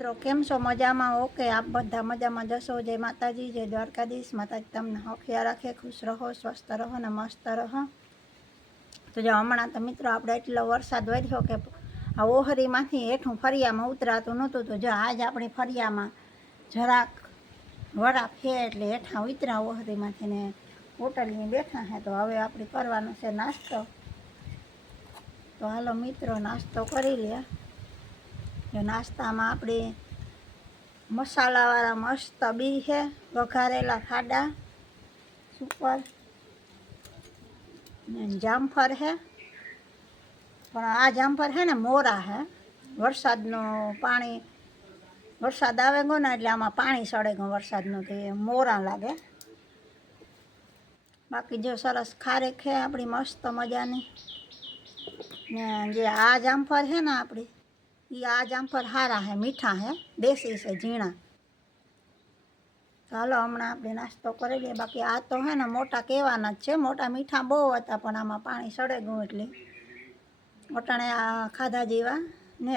મિત્રો કેમ છો? મજામાં? ઓકે, આપ બધા મજામાં જશો? જય માતાજી, જય દ્વારકાધીશ. માતાજી તમને હખિયા રાખે, ખુશ રહો, સ્વસ્થ રહો ને મસ્ત રહો. તો જો હમણાં તો મિત્રો આપણે એટલો વરસાદ વધ્યો કે આ ઓહરીમાંથી હેઠું ફરિયામાં ઉતરાતું નહોતું. તો જો આજ આપણી ફરિયામાં જરાક વરાપ છે એટલે હેઠા ઉતરા ઓહરીમાંથી ને હોટલની બેઠા છે. તો હવે આપણે કરવાનો છે નાસ્તો. તો હાલો મિત્રો નાસ્તો કરી લે. જો નાસ્તામાં આપણે મસાલાવાળા મસ્ત બી છે, વઘારેલા ખાડા સુપર ને જામફળ છે. પણ આ જામફળ છે ને મોરા છે. વરસાદનું પાણી, વરસાદ આવે ગયો ને એટલે આમાં પાણી સડે ગયું વરસાદનું, તો એ મોરા લાગે. બાકી જો સરસ ખારેક છે આપણી મસ્ત મજાની. ને જે આ જામફળ છે ને આપણી, એ આ જામફળ સારા છે, મીઠા છે, દેશી છે, ઝીણા. ચાલો હમણાં આપણે નાસ્તો કરી લઈએ. બાકી આ તો છે ને મોટા કહેવાના જ છે, મોટા મીઠા બહુ હતા પણ આમાં પાણી સડે ગયું એટલે અટાણે આ ખાધા જેવા ને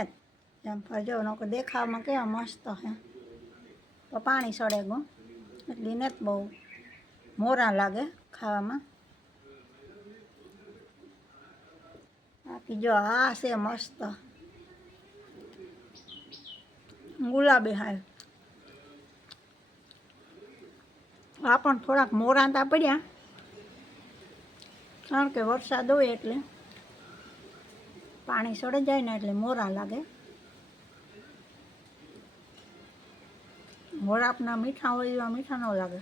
જામફળ જો નકો દેખાવમાં કેવા મસ્ત છે, તો પાણી સડે ગયું એટલે ને બહુ મોરા લાગે ખાવામાં. બાકી જો આ છે મસ્ત ગુલાબી હાય. આ પણ થોડાક મોરાંતા પડ્યા કારણ કે વરસાદ હોય એટલે પાણી સડે જાય ને એટલે મોરા લાગે. મોરાપના મીઠા હોય એવા મીઠા ન લાગે.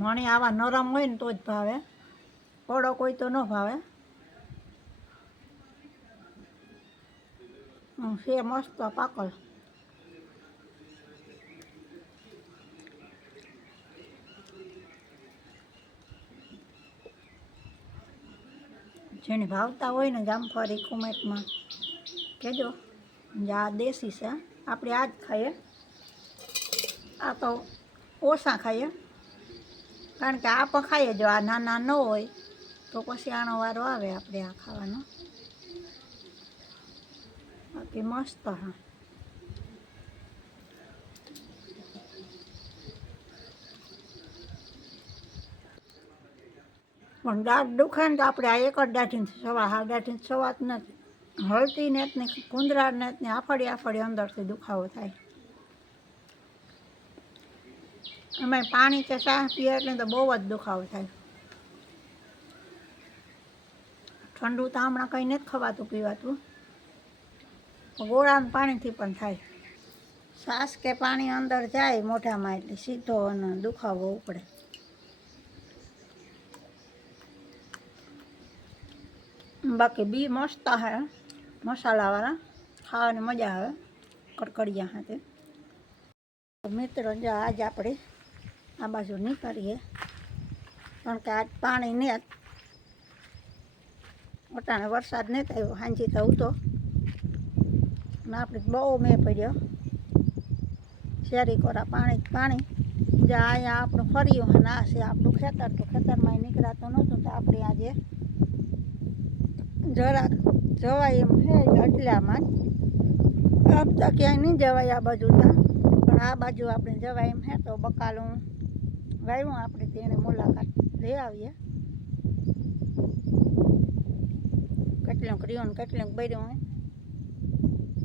મને આવા નરમ હોય ને તો જ ભાવે, કડક હોય તો ન ભાવે. છે મસ્ત પાકલ. જેને ભાવતા હોય ને જામફળી કુમેટમાં કહેજો. આ દેશી છે, આપણે આ જ ખાઈએ. આ તો ઓછા ખાઈએ કારણ કે આ પણ ખાઈએ. જો આ નાના ન હોય તો પછી આનો વારો આવે આપણે આ ખાવાનો. બાકી મસ્ત હા. પણ દાંત દુખે ને તો આપણે આ એક જ દાઢીથી સવા, હા દાઢીથી સવા જ નથી, હળતી ને જ કુંદરા ને જ આફડી આફડી અંદરથી દુખાવો થાય. એમાં પાણી કે ચા પીએ એટલે તો બહુ જ દુખાવો થાય. ઠંડુ તો હમણાં કંઈ નથી ખવાતું પીવાતું, ગોળાનું પાણીથી પણ થાય. શ્વાસ કે પાણી અંદર જાય મોઢામાં એટલે સીધો અને દુખાવો ઉપડે. બાકી બી મસ્ત છે મસાલાવાળા, ખાવાની મજા આવે કડકડિયા હાથે. મિત્રો જો આજ આપણે આ બાજુ નીકળીએ કારણ કે આજ પાણી ને અટાણે વરસાદ નહીં થયો, સાંજે તો ઉતો ને આપણે બહુ મેં પડ્યો શેરી કોરા પાણી જ પાણી. જે અહીંયા આપણું ફર્યું અને આ છે આપણું ખેતર, તો ખેતરમાં નીકળાતું નહોતું તો આપણે આજે જરાક જવાય એમ છે એટલામાં જ. આમ તો ક્યાંય નહીં જવાય આ બાજુ તો, પણ આ બાજુ આપણે જવાય એમ છે. તો બકાલું વાવ્યું આપણે, તેની મુલાકાત લઈ આવીએ. કેટલુંક રહ્યું ને કેટલુંક બર્યું હોય,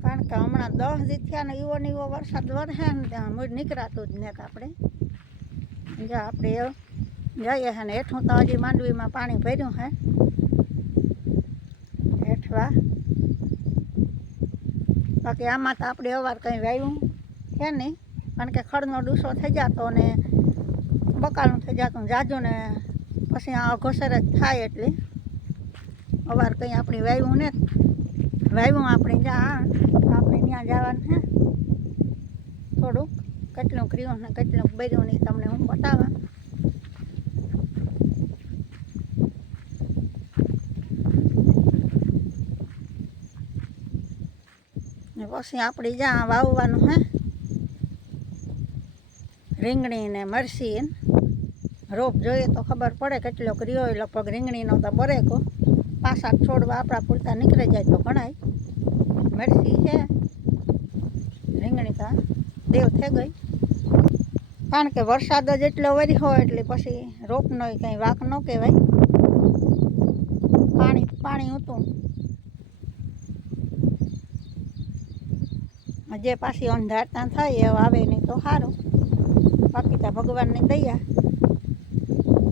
કારણ કે હમણાં 10 દી થયા ને એવો વરસાદ વરસે ને ત્યાં મૂળ નીકળાતું જ નથી. આપણે જો આપણે જઈએ છે ને હેઠું તો હજી માંડવીમાં પાણી ભર્યું છે હેઠવા. બાકી આમાં તો આપણે અવાર કંઈ વાવ્યું છે નહીં કારણ કે ખડનો ડૂસો થઈ જતો ને બકાલું થઈ જતું જાજુ ને પછી આ અઘોસર જ થાય એટલે અવાર કંઈ આપણે વાવ્યું ને વાવ્યું આપણે જ્યાં આપણે ત્યાં જવાનું છે. થોડુંક કેટલું કર્યું ને કેટલું બર્યું નહીં તમને હું બતાવવા. ને પછી આપણે જ્યાં વાવવાનું છે રીંગણી ને મરસી રોપ જોઈએ તો ખબર પડે કેટલોક રહ્યો. લગભગ રીંગણીનો તો બરેકો પાછા છોડવા આપણા પૂરતા નીકળી જાય તો ઘણાય. મરસી છે, રીંગણી તા દેવ થઈ ગઈ, કારણ કે વરસાદ જ એટલો વરી હોય એટલે પછી રોપનો કંઈ વાક ન કહેવાય. પાણી હતું જે પાછી અંધારતા થાય એવું આવે નહીં તો સારું. બાકી તો ભગવાનની દયા,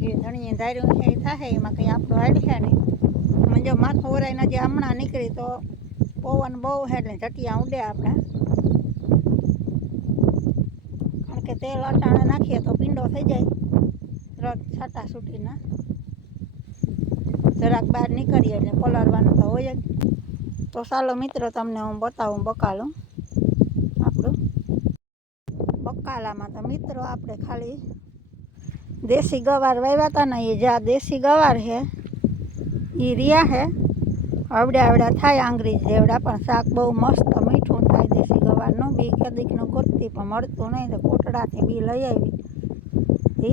એ ધણીએ ધાર્યું છે એ થાય, એમાં કંઈ આપણું હાડ છે નહીં. જો માથું ઓરાઈને જે હમણાં નીકળી તો પવન બહુ છે એટલે જટિયા ઉડે આપણા, કારણ કે તેલ અટાણે નાખીએ તો પીંડો થઈ જાય રસ છાટા છૂટીના. જરાક બહાર નીકળીએ એટલે પલળવાનું તો હોય જ. તો ચાલો મિત્રો તમને હું બતાવું બકાલું આપણું. બકાલામાં તો મિત્રો આપણે ખાલી દેશી ગવાર વાવ્યા હતા ને, એ જ્યાં દેશી ગવાર છે એ રહ્યા છે. આવડા થાય આંગળી જેવડા, પણ શાક બહુ મસ્ત મીઠું થાય. દેશી ગવારનું બી કદીકનું ગોતતી પણ મળતું નહીં, તો કોટડાથી બી લઈ આવી એ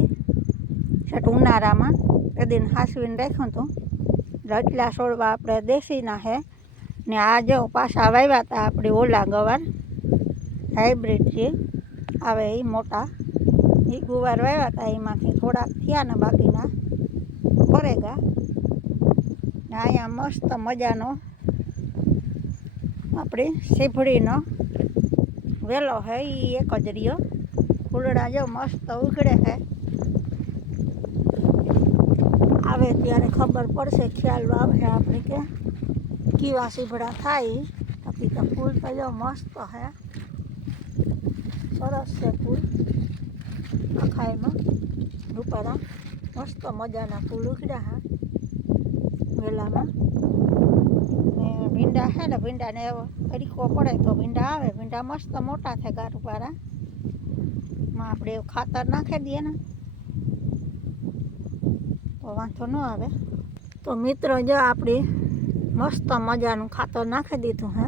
છેટ ઉનાળામાં કદીને હાસવીને રાખ્યું હતું. એટલા છોડવા આપણે દેશીના છે ને. આ જો પાછા વાવ્યા હતા આપણે ઓલા ગવાર, હાઇબ્રિડ છે આવે એ મોટા, એ ગુવાર વાવ્યા હતા. એમાંથી થોડાક થયા ને બાકીના ભરેગા. અહીંયા મસ્ત મજાનો આપણે સીભડીનો વેલો છે, એ એક જ રહ્યો. ફૂલડા જો મસ્ત ઉઘડે છે, આવે ત્યારે ખબર પડશે, ખ્યાલ આવે આપણે કે કેવા સીભડા થાય. બાકી તો ફૂલ તો જો મસ્ત છે, સરસ છે ફૂલ. આખાઈમાં રૂપારા મસ્ત મજાના ફૂલ ઉઘડ્યા હા વેલામાં. ને ભીંડા છે ને, ભીંડાને એવો તરીકો પડે તો ભીંડા આવે. ભીંડા મસ્ત મોટા થાય ગારુપારા. માં આપણે એવું ખાતર નાખી દઈએ ને તો વાંધો ન આવે. તો મિત્રો જો આપણે મસ્ત મજાનું ખાતર નાખી દીધું હે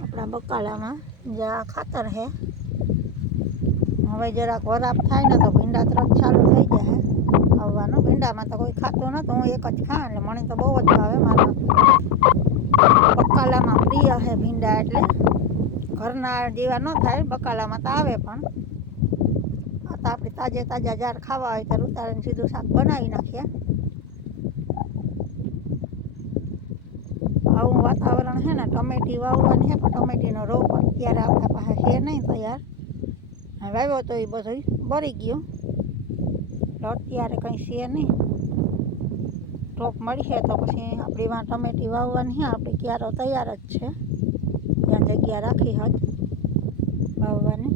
આપણા બકાલામાં. જ્યાં ખાતર છે હવે જરાક વરાપ થાય ને તો ભીંડા તરત ચાલુ થઈ જાય આવવાનું. ભીંડામાં તો કોઈ ખાતું નહોતું, હું એક જ ખાઉં એટલે મને તો બહુ જ ભાવે. મારા બકાલામાં પ્રિય છે ભીંડા, એટલે ઘરના જેવા ન થાય. બકાલામાં તો આવે પણ આ તો આપણે તાજા જાર ખાવા હોય ત્યારે ઉતારીને સીધું શાક બનાવી નાખીએ. આવું વાતાવરણ છે ને, ટમેટી વાવવાની છે પણ ટમેટીનો રોપ અત્યારે આપણા પાસે છે નહીં તૈયાર. વાવ્યો તો એ બધું બળી ગયું, અત્યારે કંઈ છે નહીં. રોપ મળીએ તો પછી આપણી વાં ટમેટી વાવવાની છે. આપણી ક્યારો તૈયાર જ છે, ત્યાં જગ્યા રાખી હજ વાવવાની.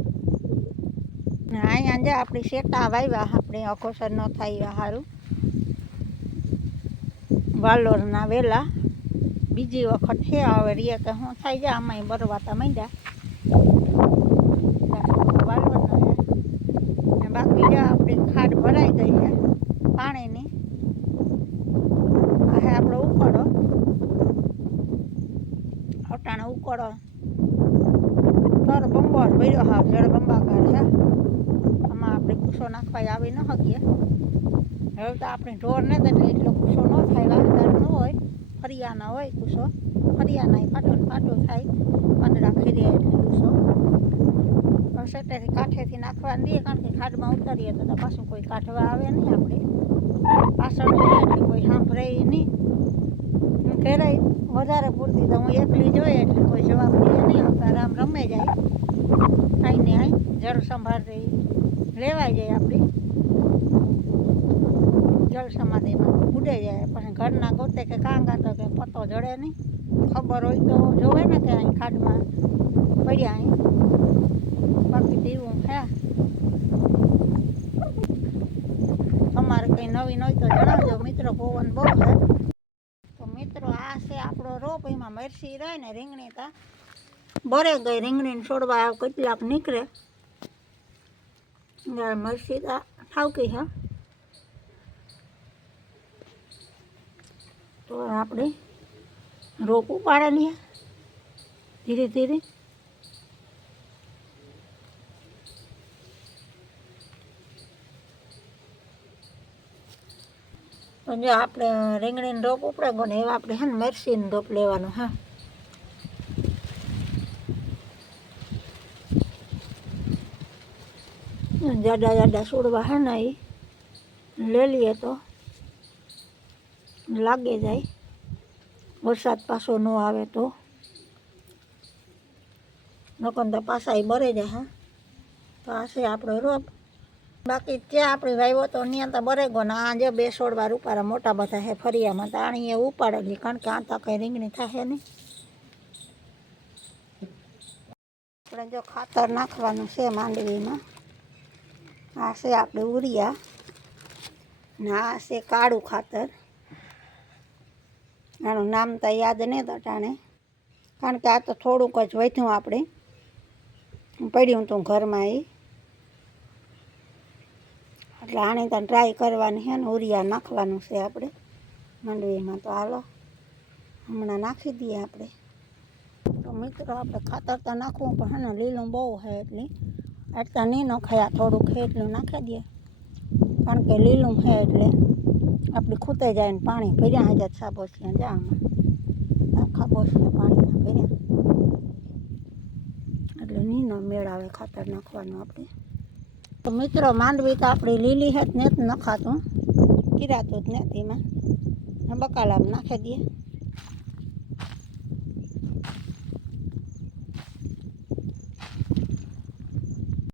ને અહીંયા જે આપણી શેટા વાવ્યા, આપણે અકોસર ન થાય સારું, વાલોરના વેલા. બીજી વખત છે હવે રીએ કે શું થાય જાય, આમાંય બરવાતા માંડ્યા. વાલોરના છે ને બાકી જે આપણી ખાડ ભરાઈ ગઈ છે પાણીની. આ છે આપણો ઉકળો, અટાણે ઉકળો તર બંબર ભર્યો. હા જળ બંબાકાર છે. આમાં આપણે કૂસો નાખવા આવી ન શકીએ. હવે તો આપણે ઢોર ને તો એટલો કૂસો ન થાય, વાહદાર ન હોય, ફરિયાના હોય કૂસો. ફરિયાના ફાટો થાય, પાંદડા ખીરે એટલે કૂસો સેટેથી કાંઠેથી નાખવા દઈએ, કારણ કે ખાડમાં ઉતારીએ તો પાછું કોઈ કાઢવા આવે નહીં. આપણે પાછળ એટલે કોઈ સાંભળે નહીં. ઘેરાય વધારે પૂરતી તો હું એકલી જોઈએ એટલે કોઈ જવાબ દે નહીં. આપણે આરામ રમે જાય, આઈને આઈ જળ સંભાળ લેવાઈ જાય. આપણી જળ સમાધિમાં ઉડે જાય. પછી ઘરના ગોતે કે કાં ગાતો કે પતો જડે નહીં. ખબર હોય તો જોવે ને કે અહીં ખાડમાં પડ્યા અહીં. બાકી દેવું હે. તમારે કંઈ નવીન હોય તો જણાવજો મિત્રો. પવન બહુ છે. તો મિત્રો આ છે આપણો રોપ, એમાં મરસી રહે ને રીંગણી તા બરે ગઈ. રીંગણીને છોડવા કેટલાક નીકળે, મરસી તા ઠાવકી છે. તો આપણે રોપ ઉપાડે લઈએ ધીરે ધીરે. તો જો આપણે રીંગણીનો રોપ ઉપડે ગયો ને એવા આપણે હે ને મરસીનો રોપ લેવાનો. હા, જાડા જાડા છોડવા હે ને એ લઈ લઈએ તો લાગે જાય, વરસાદ પાછો ન આવે તો નકર તો પાછા એ બરે જાય. હા, તો આ છે આપણો રોપ. બાકી ત્યાં આપણે વાવ્યો તો ત્યાં તો બરે ગયો ને આ જે 2 છોડવા રૂપારા મોટા બધા હે ફરિયામાં, તો આણી એ ઉપાડેલી, કારણ કે આ તો કંઈ રીંગણી થશે નહીં. આપણે જો ખાતર નાખવાનું છે માંડવીમાં. આ છે આપણે ઉરિયા ને આ છે કાળું ખાતર. આનું નામ તો યાદ નહીં તટાણે, કારણ કે આ તો થોડુંક જ વધ્યું આપણે પડ્યું તું ઘરમાં એ, એટલે આને તો ટ્રાય કરવાની છે ને ઉરિયા નાખવાનું છે આપણે માંડવીમાં. તો હાલો હમણાં નાખી દઈએ આપણે. તો મિત્રો આપણે ખાતર તો નાખવું પણ હે ને લીલું બહુ છે એટલા નહીં નખાયા, થોડુંક છે એટલું નાખી દઈએ, કારણ કે લીલું છે એટલે આપણે ખૂતે જાય ને પાણી ભર્યા હજાર સાબોસિયા જામાં આખા બોસિયા પાણીના ભર્યા, એટલે નહીં મેળ આવે ખાતર નાખવાનું આપણે. તો મિત્રો માંડવી તો આપણી લીલી હે જ નથી નખાતું, ગિરાતું જ નથી, એમાં બકાલામાં નાખી દઈએ.